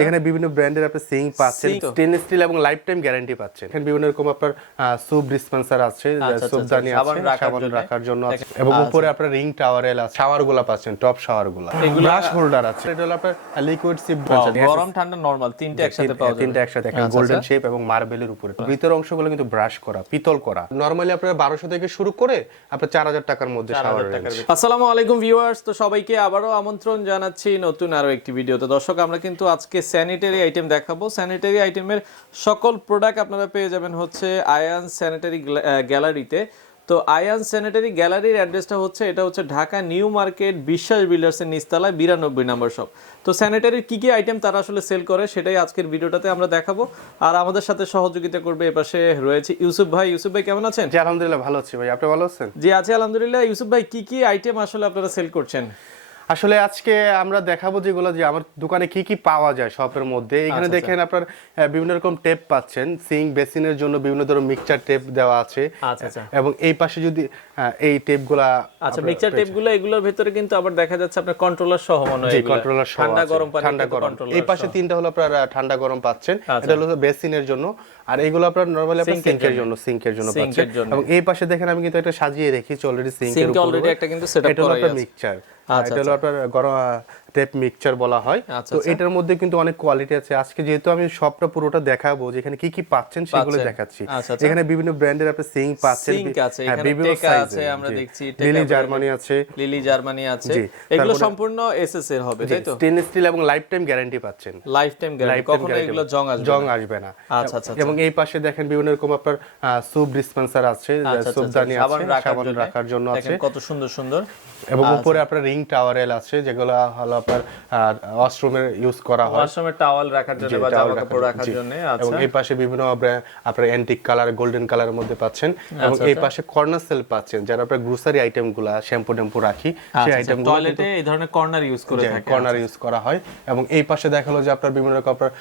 এখানে বিভিন্ন ব্র্যান্ডের আপনি সিং পাচ্ছেন, স্টেনলেস স্টিল এবং লাইফ টাইম গ্যারান্টি পাচ্ছেন। এখানে বিভিন্ন রকম আপনার সোপ ডিসপেন্সার আছে, সোপদানি আছে, সাবান রাখার জন্য আছে, এবং উপরে আপনার রিং টাওয়ারেল আছে, শাওয়ারগুলো পাচ্ছেন, টপ শাওয়ারগুলো, ব্রাশ হোল্ডার আছে। এটা হলো আপনার লিকুইড সিপ আছে, গরম ঠান্ডা নরমাল তিনটে একসাথে পাওয়া যায়, তিনটে একসাথে, একটা গোল্ডেন শেপ এবং মার্বেলের উপরে। ভিতর অংশগুলো কিন্তু ব্রাশ করা, পিতল করা। নরমালি আপনার 1200 থেকে শুরু করে আপনার 4000 টাকার মধ্যে শাওয়ার রেঞ্জ। আসসালামু আলাইকুম ভিউয়ার্স, তো সবাইকে আবারো আমন্ত্রণ জানাচ্ছি নতুন আরো একটি ভিডিওতে। দর্শক, আমরা কিন্তু আজকে স্যানিটারি আইটেম দেখাবো। স্যানিটারি আইটেমের সকল প্রোডাক্ট আপনারা পেয়ে যাবেন হচ্ছে আয়ান স্যানিটারি গ্যালারিতে। তো আয়ান স্যানিটারি গ্যালারির অ্যাড্রেসটা হচ্ছে, এটা হচ্ছে ঢাকা নিউ মার্কেট বিশ্বাস বিল্ডার্সের নিচতলায় 92 নম্বর শপ। তো স্যানিটারির কি কি আইটেম তারা আসলে সেল করে সেটাই আজকের ভিডিওটাতে আমরা দেখাবো। আর আমাদের সাথে সহযোগিতা করবে এপাশে রয়েছে ইউসুফ ভাই। ইউসুফ ভাই কেমন আছেন? জি আলহামদুলিল্লাহ ভালো আছি ভাই, আপনি ভালো আছেন? জি আছি আলহামদুলিল্লাহ। ইউসুফ ভাই, কি কি আইটেম আসলে আপনারা সেল করছেন? আসলে আজকে আমরা দেখাবো যেগুলো যে আমার দোকানে কি কি পাওয়া যায় শপের মধ্যে। এখানে দেখেন আপনার বিভিন্ন রকম টেপ পাচ্ছেন, সিঙ্ক বেসিনের জন্য বিভিন্ন ধরনের মিক্সচার টেপ দেওয়া আছে। এবং এই পাশে যদি এই টেপগুলা, আচ্ছা মিক্সচার টেপগুলো, এগুলোর ভিতরে কিন্তু আবার দেখা যাচ্ছে আপনার কন্ট্রোলার সহ মনে হয়, কন্ট্রোলার সহ, ঠান্ডা গরম পানি, ঠান্ডা গরম। এই পাশে তিনটা হলো আপনার ঠান্ডা গরম পাচ্ছেন, এটা হলো বেসিনের জন্য, আর এগুলো আপনার নরমালি আপনার সিঙ্কের জন্য পাচ্ছেন। এবং এই পাশে দেখেন আমি কিন্তু একটা সাজিয়ে রেখেছি অলরেডি, সিঙ্কের উপরে অলরেডি একটা কিন্তু সেটআপ করা আছে। মিক্সচার, এটা হলো আপনার গরম টেপ মিক্সচার বলা হয়। তো এটার মধ্যে কিন্তু অনেক কোয়ালিটি আছে। আজকে যেহেতু আমি সবটা পুরোটা দেখাবো, যেখানে কি কি পাচ্ছেন সেগুলো দেখাচ্ছি। এখানে বিভিন্ন ব্র্যান্ডের আপনি সিং পাচ্ছেন, বিভিন্ন সাইজ আছে, আমরা দেখছি লিলি জার্মানি আছে, এগুলো সম্পূর্ণ এসএস এর হবে, তাই তো? স্টেনলেস স্টিল এবং লাইফ টাইম গ্যারান্টি পাচ্ছেন, লাইফ টাইম গ্যারান্টি, কখনো এগুলো জং আসবে না। আচ্ছা। এবং এই পাশে দেখেন বিভিন্ন রকম আপনার সোপ ডিসপেন্সার আছে, সোপদানি আছে, সাবান রাখার জন্য আছে, কত সুন্দর সুন্দর। এবং উপরে আপনার রিং টাওয়ারেল আছে, যেগুলো হলো আপনার ওয়াশরুমের ইউজ করা হয়, ওয়াশরুমের টাওয়াল রাখার জন্য বা জামা কাপড় রাখার জন্য। এবং এই পাশে বিভিন্ন আপনার অ্যান্টিক কালার, গোল্ডেন কালারের মধ্যে পাচ্ছেন। এবং এই পাশে কর্নার সেল পাচ্ছেন, যারা আপনার গ্রোসারি আইটেমগুলো, শ্যাম্পু ট্যাম্পু রাখি, সেই আইটেমগুলো টয়লেটে এই ধরনের কর্নার ইউজ করে থাকে, কর্নার ইউজ করা হয়। এবং এই পাশে দেখালো যে আপনার বিভিন্ন রকম আপনার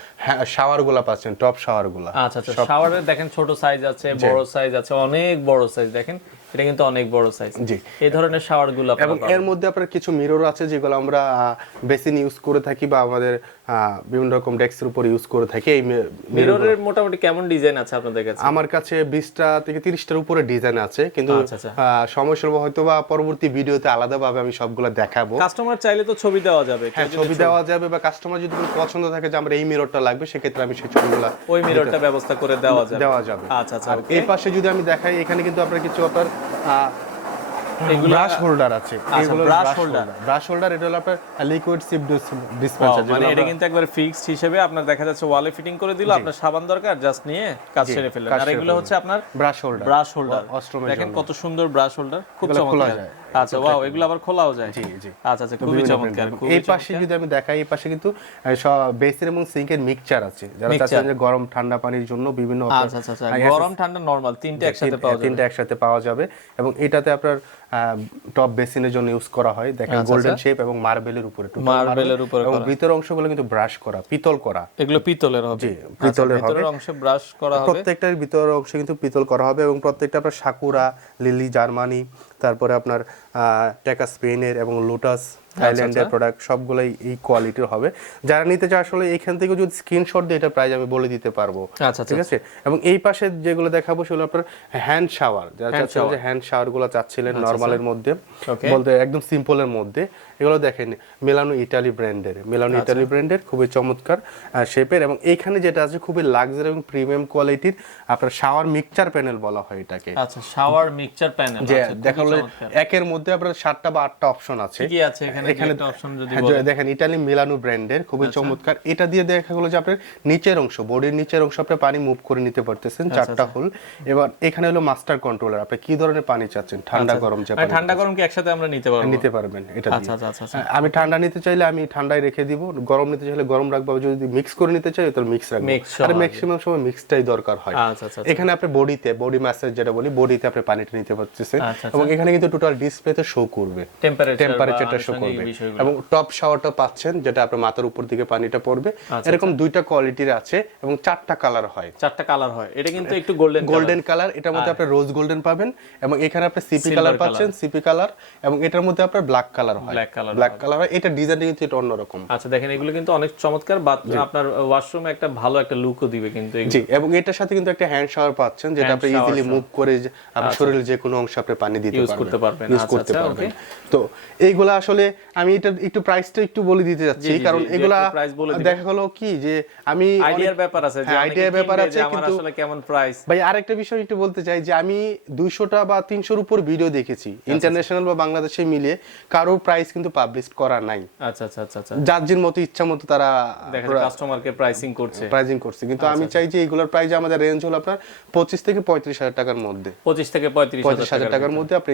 শাওয়ারগুলো পাচ্ছেন, টপ শাওয়ারগুলো। আচ্ছা, শাওয়ারের দেখেন ছোট সাইজ আছে, বড় সাইজ আছে, অনেক বড় সাইজ। দেখেন এটা কিন্তু অনেক বড় সাইজ। জি, এই ধরনের শাওয়ারগুলো এবং এর মধ্যে আপনার কিছু মিরর আছে, যেগুলো আমরা বেসিন ইউজ করে থাকি বা আমাদের বিভিন্ন রকম ডেস্কের উপর ইউজ করে থাকি। এই মিররের মোটামুটি কেমন ডিজাইন আছে আপনাদের কাছে? আমার কাছে 20টা থেকে 30টার উপরে ডিজাইন আছে, কিন্তু সময় স্বল্প, হয়তো বা পরবর্তী ভিডিওতে আলাদাভাবে আমি সবগুলো দেখাবো। কাস্টমার চাইলে তো ছবি দেওয়া যাবে, ছবি দেওয়া যাবে, বা কাস্টমার যদি পছন্দ থাকে যে আমরা এই মিররটা লাগবে, সেক্ষেত্রে আমি সেই ছবিগুলো, ওই মিররটা ব্যবস্থা করে দেওয়া যাবে। আচ্ছা। আর এই পাশে যদি আমি দেখাই, এখানে কিন্তু আপনার কিছু আপনার ব্রাশ হোল্ডার আছে, এগুলো ব্রাশ হোল্ডার। এটা হলো আপনার লিকুইড সিপ ডিসপেন্সার, মানে এটা কিন্তু একবার ফিক্সড হিসেবে আপনার দেখা যাচ্ছে ওয়ালে ফিটিং করে দিল, আপনার সাবান দরকার জাস্ট নিয়ে কাজ সেরে ফেললেন। আর এগুলো হচ্ছে আপনার ব্রাশ হোল্ডার। দেখেন কত সুন্দর ব্রাশ হোল্ডার, খুব চমৎকার। আচ্ছা, ওয়াও, এগুলো আবার খোলাও যায়। জি। আচ্ছা, খুবই চমৎকার। এই পাশে যদি আমি দেখাই, এই পাশে কিন্তু বেসিন এবং সিঙ্কের মিক্সচার আছে, যারা চাচ্ছেন যে গরম ঠান্ডা পানির জন্য বিভিন্ন। আচ্ছা, গরম ঠান্ডা নরমাল তিনটে একসাথে পাওয়া যাবে। এবং এটাতে আপনার টপ বেসিনের জন্য ইউজ করা হয়। দেখেন গোল্ডেন শেপ এবং মার্বেলের উপরে, এবং ভিতর অংশগুলো কিন্তু ব্রাশ করা, পিতল করা। এগুলো পিতলের হবে? জি, পিতলের হবে। ভিতরের অংশে ব্রাশ করা হবে, প্রত্যেকটার ভিতরের অংশে কিন্তু পিতল করা হবে। এবং প্রত্যেকটা আপনার সাকুরা, লিলি জার্মানি, তারপরে আপনার টেকা স্পেনের এবং লোটাস থাইল্যান্ডের প্রোডাক্ট, সবগুলোই এই কোয়ালিটির হবে। যারা নিতে চায় আসলে এইখান থেকে যদি স্ক্রিনশট দিয়ে এটা প্রাইস আমি বলে দিতে পারবো। ঠিক আছে। এবং এই পাশে যেগুলো দেখাবো সেগুলো আপনার হ্যান্ড শাওয়ার, যারা চাচ্ছেন যে হ্যান্ড শাওয়ারগুলো চাচ্ছিলেন নরমালের মধ্যে, বলতে একদম সিম্পলের মধ্যে, এগুলো দেখেন মিলানো ইটালি ব্র্যান্ডের খুবই চমৎকার শেপের। এবং এইখানে যেটা আছে খুবই লাক্সারি এবং প্রিমিয়াম কোয়ালিটির আপনার শাওয়ার মিক্সচার প্যানেল বলা হয় এটাকে। আচ্ছা, শাওয়ার মিক্সচার প্যানেল। যে দেখালো একের মধ্যে আপনার 7টা বা 8টা অপশন আছে। কি আছে এখানে? একটা অপশন যদি দেখেন ইটালি মিলানো ব্র্যান্ডের, খুবই চমৎকার। এটা দিয়ে দেখা গেল যে আপনার নিচের অংশ, বডির নিচের অংশ আপনি পানি মুভ করে নিতে পারতেছেন, 4টা হোল। এবার এখানে হলো মাস্টার কন্ট্রোলার, আপনি কি ধরনের পানি চাচ্ছেন, ঠান্ডা গরম, ঠান্ডা গরম কি একসাথে আমরা নিতে পারবেন এটা দিয়ে। আমি ঠান্ডা নিতে চাইলে আমি ঠান্ডায় রেখে দিব, গরম নিতে চাইলে গরম রাখবো, যদি মিক্স করে নিতে চাই তাহলে মিক্স রাখবো। আর ম্যাক্সিমাম সময় মিক্সটাই দরকার হয়। এখানে আপনি বডি ম্যাসাজ যেটা বলি, বডিতে আপনি পানিটা নিতে পারতেছেন। এবং এখানে কিন্তু টোটাল ডিসপ্লেতে শো করবে, টেম্পারেচারটা শো করবে। হবে বিষয়গুলো। এবং টপ শাওয়ারটা পাচ্ছেন যেটা আপনার মাথার উপর দিকে পানিটা পড়বে, এরকম দুইটা কোয়ালিটির আছে এবং 4টা কালার হয়। 4টা কালার হয়, এটা কিন্তু একটু গোল্ডেন কালার, এটার মধ্যে আপনি রোজ গোল্ডেন পাবেন এবং এখানে আপনি সিপি কালার পাচ্ছেন, সিপি কালার, এবং এটার মধ্যে আপনার ব্ল্যাক কালার হয়, ব্ল্যাক কালার হয়। এটা ডিজাইনটা কিন্তু এটা অন্যরকম। আচ্ছা দেখেন এগুলো কিন্তু অনেক চমৎকার, আপনার ওয়াশরুমে একটা ভালো একটা লুকও দিবে কিন্তু জি, এবং এটার সাথে কিন্তু একটা হ্যান্ড শাওয়ার পাচ্ছেন যেটা আপনি ইজিলি মুভ করে আপনার শরীরের যে কোনো অংশে আপনি পানি দিতে পারবেন, ইউজ করতে পারবেন। তো এইগুলা আসলে আমি এটা একটু প্রাইসটা একটু বলে দিতে যাচ্ছি, কারণ এগুলা দেখা গেল কি যে আমি আইডিয়ার ব্যাপার আছে, যে আইডিয়ার ব্যাপার আছে, কিন্তু আসলে কেমন প্রাইস। ভাই আরেকটা বিষয় একটু বলতে চাই যে আমি 200টা বা 300-র উপর ভিডিও দেখেছি ইন্টারন্যাশনাল বা বাংলাদেশে মিলিয়ে, কারোর প্রাইস কিন্তু পাবলিশ করা নাই। আচ্ছা আচ্ছা আচ্ছা আচ্ছা, যার যের মতো ইচ্ছা মতো তারা কাস্টমারকে প্রাইসিং করছে, কিন্তু আমি চাই যে এগুলোর প্রাইস আমাদের রেঞ্জ হলো আপনার 25 থেকে 35,000 টাকার মধ্যে, 25 থেকে 35,000 টাকার মধ্যে আপনি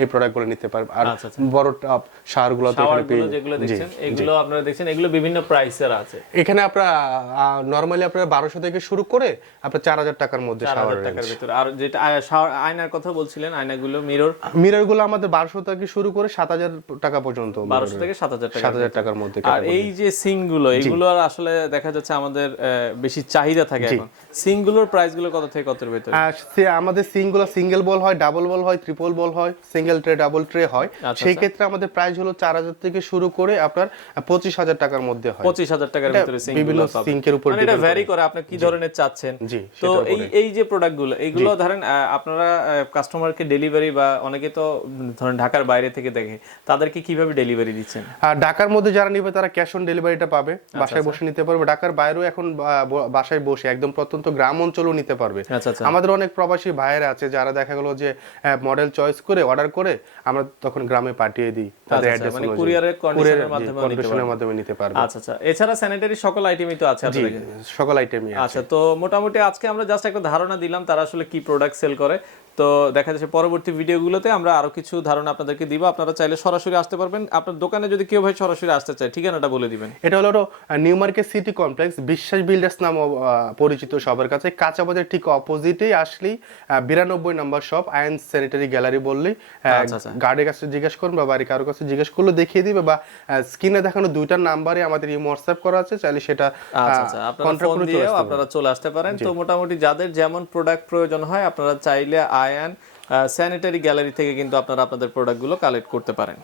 এই প্রোডাক্টগুলো নিতে পারবেন। আর বড় টপ শাওয়ারগুলো তো এখানে পেয়ে, যেগুলো দেখছেন এগুলো আপনারা দেখছেন এগুলো বিভিন্ন প্রাইসের আছে। এখানে আপনারা নরমালি আপনারা 1200 থেকে শুরু করে আপনার 4000 টাকার মধ্যে শাওয়ার টাকার ভিতরে। আর যেটা আয়নার কথা বলছিলেন, আয়নাগুলো মিররগুলো আমাদের 1200 থেকে শুরু করে 7000 টাকা পর্যন্ত, 1200 থেকে 7000 টাকার মধ্যে। আর এই যে সিংগুলো, এগুলো আসলে দেখা যাচ্ছে আমাদের বেশি চাহিদা থাকে এখন। সিংগুলোর প্রাইসগুলো কত থেকে কতের ভিতরে? আমাদের সিংগুলো সিঙ্গেল বল হয়, ডাবল বল হয়, ট্রিপল বল হয়, সিঙ্গেল ট্রে, ডাবল ট্রে হয়। সেই ক্ষেত্রে আমাদের প্রাইস হলো 4000 থেকে শুরু করে আপনার 25,000 টাকার মধ্যে হয়। 25,000 টাকার ভিতরে বিভিন্ন সিঙ্কের উপর এটা ভ্যারি করে আপনি কি ধরনের চাচ্ছেন। তো এই যে প্রোডাক্টগুলো, এগুলো ধরেন আপনারা কাস্টমারকে ডেলিভারি, বা অনেকে তো ধরেন ঢাকার বাইরে থেকে দেখে, তাদেরকে কিভাবে ডেলিভারি দিচ্ছেন? আর ঢাকার মধ্যে যারা নিবে তারা ক্যাশ অন ডেলিভারিটা পাবে, বাসায় বসে নিতে পারবে। ঢাকার বাইরেও এখন বাসায় বসে একদম প্রত্যন্ত গ্রাম অঞ্চলেও নিতে পারবে। আমাদের অনেক প্রবাসী ভাইয়েরা আছে যারা দেখা গেল যে মডেল চয়েস করে অর্ডার করে আমরা তখন গ্রামে পাঠিয়ে দিই, তাদের অ্যাড্রেস অনুযায়ী কুরিয়ারের কন্ডিশনের মাধ্যমে নিতে পারবে। আচ্ছা আচ্ছা, এছাড়া স্যানিটারি সকল আইটেমই তো আছে আপনাদের? সকল আইটেমই আছে। আচ্ছা, তো মোটামুটি আজকে আমরা জাস্ট একটা ধারণা দিলাম তারা আসলে কি প্রোডাক্ট সেল করে। তো দেখা যাচ্ছে পরবর্তী ভিডিওগুলোতে আমরা আরো কিছু ধারণা আপনাদেরকে দিব। আপনারা চাইলে সরাসরি আসতে পারবেন। আপনার দোকানে যদি কেউ ভাই সরাসরি আসতে চায়, ঠিকানাটা বলে দিবেন। এটা হলো নিউ মার্কেট সিটি কমপ্লেক্স, বিশ্বাস বিল্ডার্স নাম পরিচিত সবার কাছে। কাঁচা বাজার ঠিক অপোজিটেই আসলেই 92 নম্বর শপ আয়ন স্যানিটারি গ্যালারি বললেই গার্ডের কাছে জিজ্ঞেস করুন বা বাড়ি কারোর কাছে জিজ্ঞেস করলে দেখিয়ে দিবে, বা স্ক্রিনে দেখানো দুইটা নাম্বারে আমাদের এই হোয়াটসঅ্যাপ করা আছে, চাইলে সেটা কন্ট্যাক্ট করে আপনারা চলে আসতে পারেন। তো মোটামুটি যাদের যেমন প্রোডাক্ট প্রয়োজন হয় আপনারা চাইলে আয়ান স্যানিটারি গ্যালারি থেকে কিন্তু আপনারা আপনাদের প্রোডাক্টগুলো কালেক্ট করতে পারেন।